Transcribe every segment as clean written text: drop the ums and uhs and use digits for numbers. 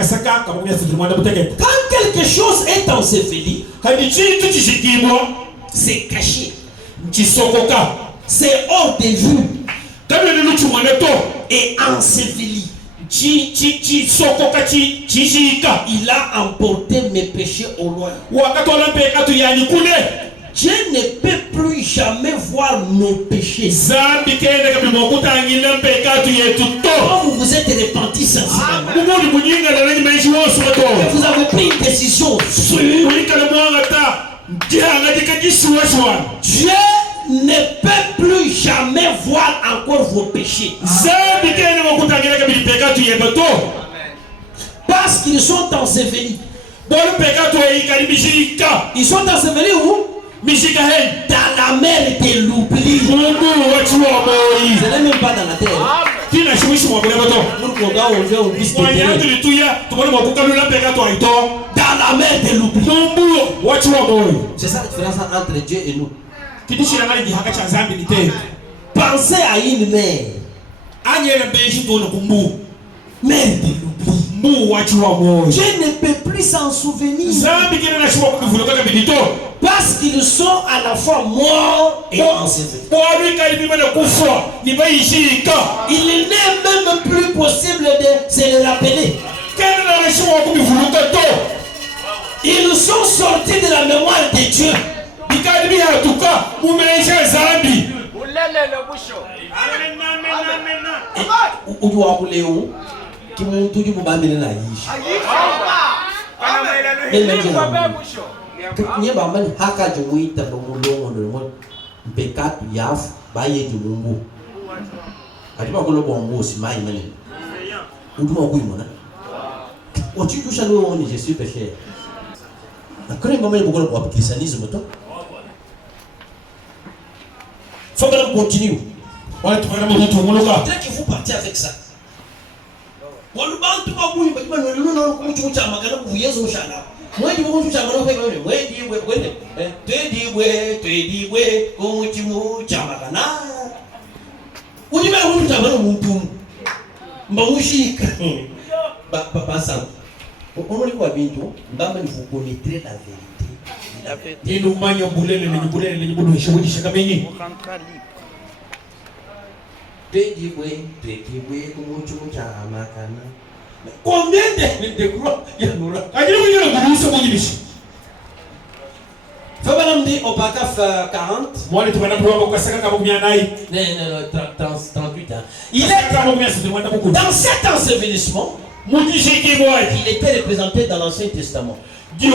Quand quelque chose est enseveli, c'est caché. C'est hors de vue et enseveli. Il a emporté mes péchés au loin. Dieu ne peut plus jamais voir nos péchés. Quand vous vous êtes repenti sincèrement, vous avez pris une décision sûre, Dieu ne peut plus jamais voir encore vos péchés. Parce qu'ils sont ensevelis. Ils sont ensevelis où? Dans la mer de l'oubli. Ce n'est même pas dans la terre. Dans la mer de l'oubli. C'est ça la différence entre Dieu et nous. Pensez à une mer. Mer de l'oubli. Dieu ne peut plus s'en souvenir. Parce qu'ils sont à la fois morts et ensevelis. Il n'est même plus possible de se les rappeler. Ils sont sortis de la mémoire de Dieu. Je suis péché. Faut que l'on continue. Je voudrais que vous partiez avec ça. Vous connaîtrez la vérité. Combien de gros il y en aura? Fabalam dit au paragraphe 40. 38 ans. Il est dans cet ensevelissement. Il était représenté dans l'Ancien Testament. Ils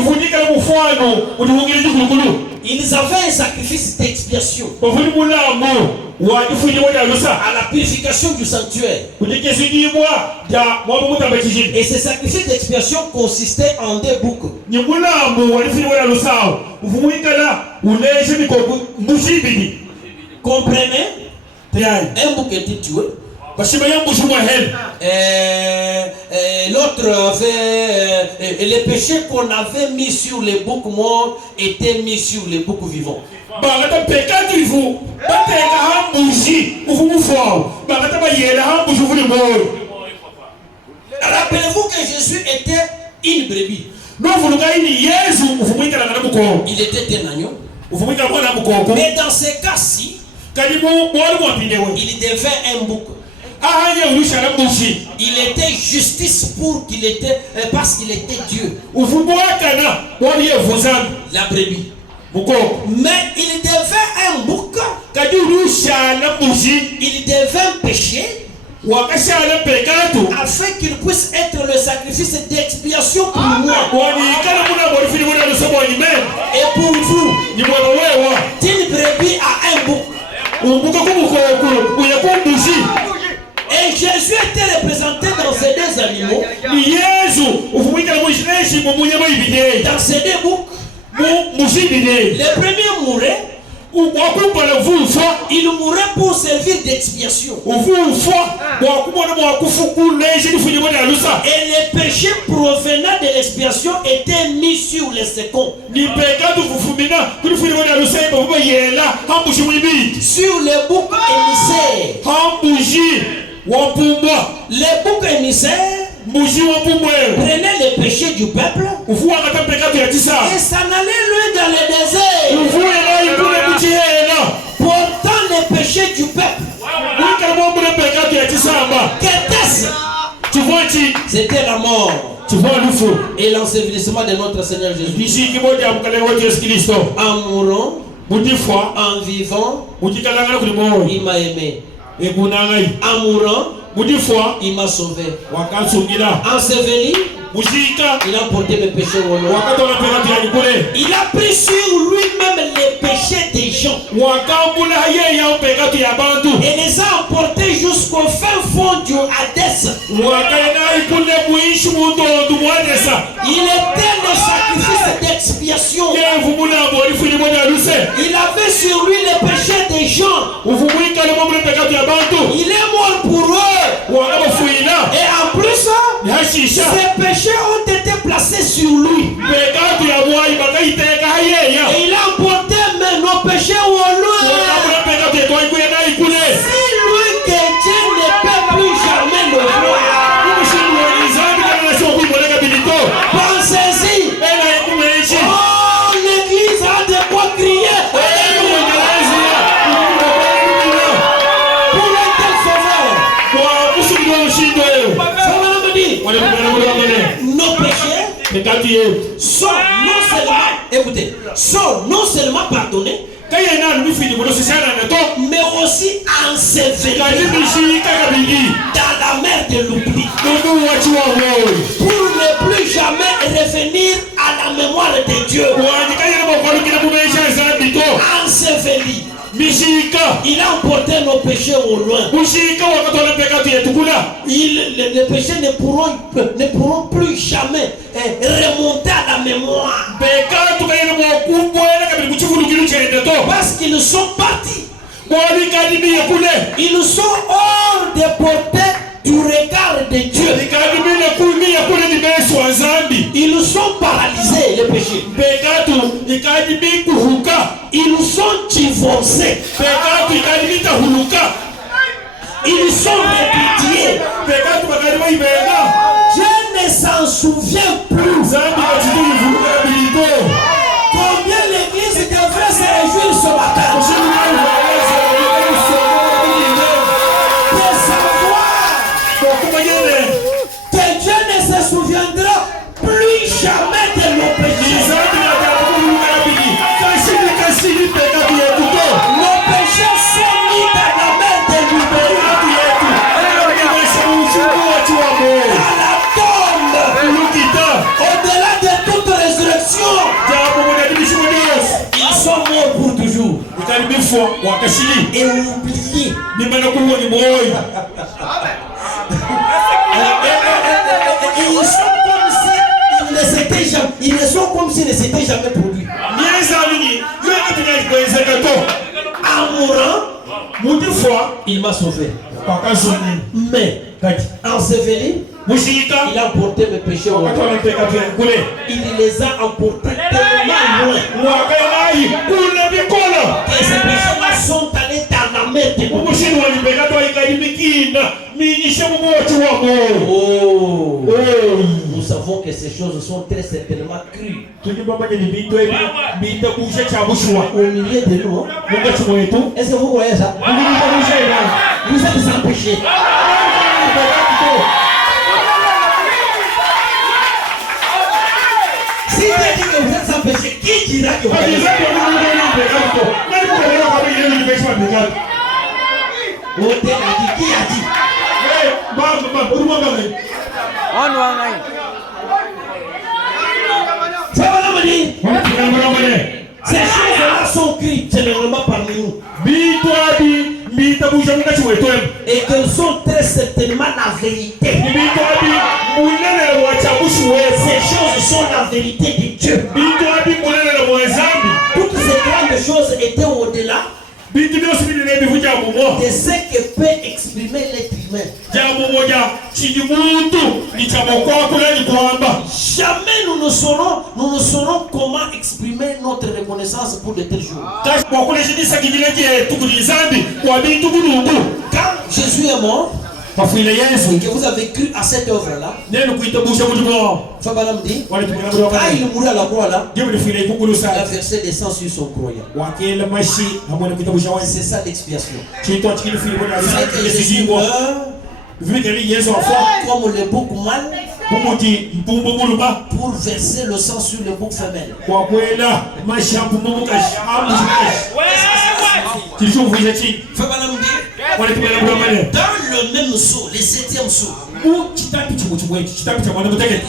avaient un sacrifice d'expiation à la purification du sanctuaire. Et ce sacrifice d'expiation consistait en deux boucs. Comprenez? Un bouc était tué. L'autre avait les péchés qu'on avait mis sur les boucs morts étaient mis sur les boucs vivants. Rappelez-vous que Jésus était une brebis. Il était un agneau. Mais dans ce cas-ci, il devint un bouc. Il était justice pour qu'il était parce qu'il était Dieu. La brebis. Mais il devint un bouc. Il devint péché afin qu'il puisse être le sacrifice d'expiation pour moi et pour vous. Une brebis a un bouc. Et Jésus était représenté dans ces deux animaux. Dans ces deux boucs. Le premier mourait. Il mourait pour servir d'expiation. Et les péchés provenant de l'expiation étaient mis sur les seconds. Sur les boucs émissaires. Les boucs émissaires prenaient du peuple. Et ça n'allait loin dans le désert. Portant les péchés du peuple. Qu'était-ce? C'était la mort. Et l'ensevelissement de notre Seigneur Jésus. En mourant, en vivant, il m'a aimé. En mourant, il m'a sauvé. Enseveli, il a porté mes péchés au loin. Il a pris sur lui-même les péchés des gens. Et les a emportés jusqu'au fin fond du Hadès. Il était le sacrifice d'expiation. Il avait sur lui les péchés des gens. Il est mort pour eux. Et en plus, ces péchés ont été placés sur lui. Et il a emporté nos péchés au loin. Si lui que Dieu ne peut plus jamais le voir. Pensez-y. Oh, l'église a de quoi crier. Pour un tel sauveur. Nos péchés sont non seulement, écoutez, sont non seulement pardonnés, mais aussi ensevelis dans la mer de l'oubli, pour ne plus jamais revenir à la mémoire de Dieu. Ensevelis. Il a emporté nos péchés au loin. Les péchés ne pourront plus jamais remonter à la mémoire. Parce qu'ils sont partis. Ils sont hors de portée du regard de Dieu. Ils sont paralysés, les péchés. Ils sont divorcés. Ils sont répudiés. Dieu ne s'en souvient plus. Combien l'église devrait se réjouir ce matin de savoir que Dieu ne se souviendra plus jamais de nos péchés. Nos péchés sont mis dans la mer de l'oubli. À la tombe. Au-delà de toute résurrection. Ils sont morts pour toujours. Et oubliés. Ils sont comme s'ils ne s'étaient jamais produits. En mourant, il m'a sauvé. Mais, enseveli, il a emporté mes péchés au loin. Il les a emportés tellement loin que ces péchés sont allés dans la mer de l'oubli. Nous savons que ces choses sont très certainement crues. Au milieu de nous, est-ce que vous voyez ça? Vous êtes sans péché. Si Dieu dit que vous êtes sans péché, qui dira que vous êtes sans péché? Qui a dit? Ces choses-là sont criées généralement parmi nous. Et qu'elles sont très certainement la vérité. Ces choses sont la vérité de Dieu. Toutes ces grandes choses étaient au-delà de ce que peut exprimer l'être humain. Jamais nous ne saurons comment exprimer notre reconnaissance pour de tels jours. Quand Jésus est mort, que vous avez cru à cette œuvre-là, Fabalam dit, quand il mourut à la croix là, il a versé des sang sur son croyant. C'est ça l'expiation. Comme le bouc mâle, pour verser le sang sur le bouc femelle. Fabalam dit, dans le même saut, le 7e saut, il dit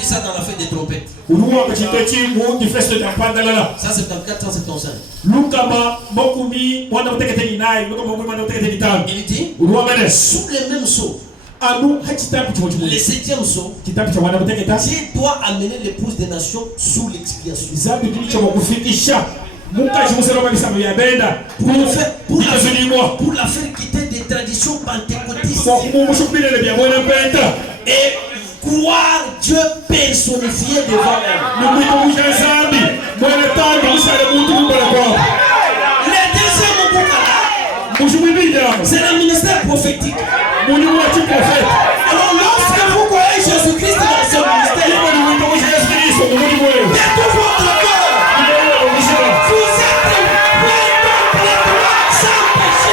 ça dans la fête des trompettes. Ça c'est dans 475. Il dit, sous le même saut, le 7e saut, Dieu doit amener l'épouse des nations sous l'expiation. Pour la faire quitter des traditions pentecôtistes et croire Dieu personnifié devant elle. Le deuxième bouc, c'est le ministère prophétique. Alors lorsque vous croyez Jésus-Christ dans ce ministère, de tout votre cœur, vous êtes sans péché.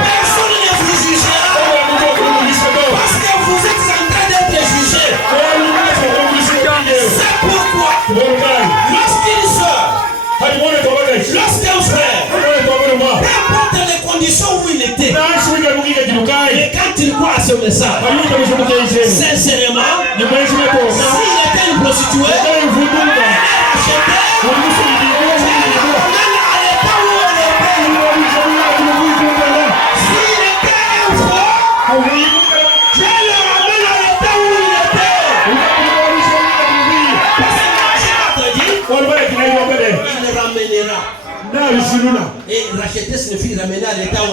Personne ne vous jugera parce que vous êtes en train d'être jugé. C'est pourquoi lorsqu'il sort, lorsqu'un frère, peu importe les conditions où il était, et quand il croit à ce message, sincèrement, s'il était une prostituée, et racheter signifie ramener à l'état où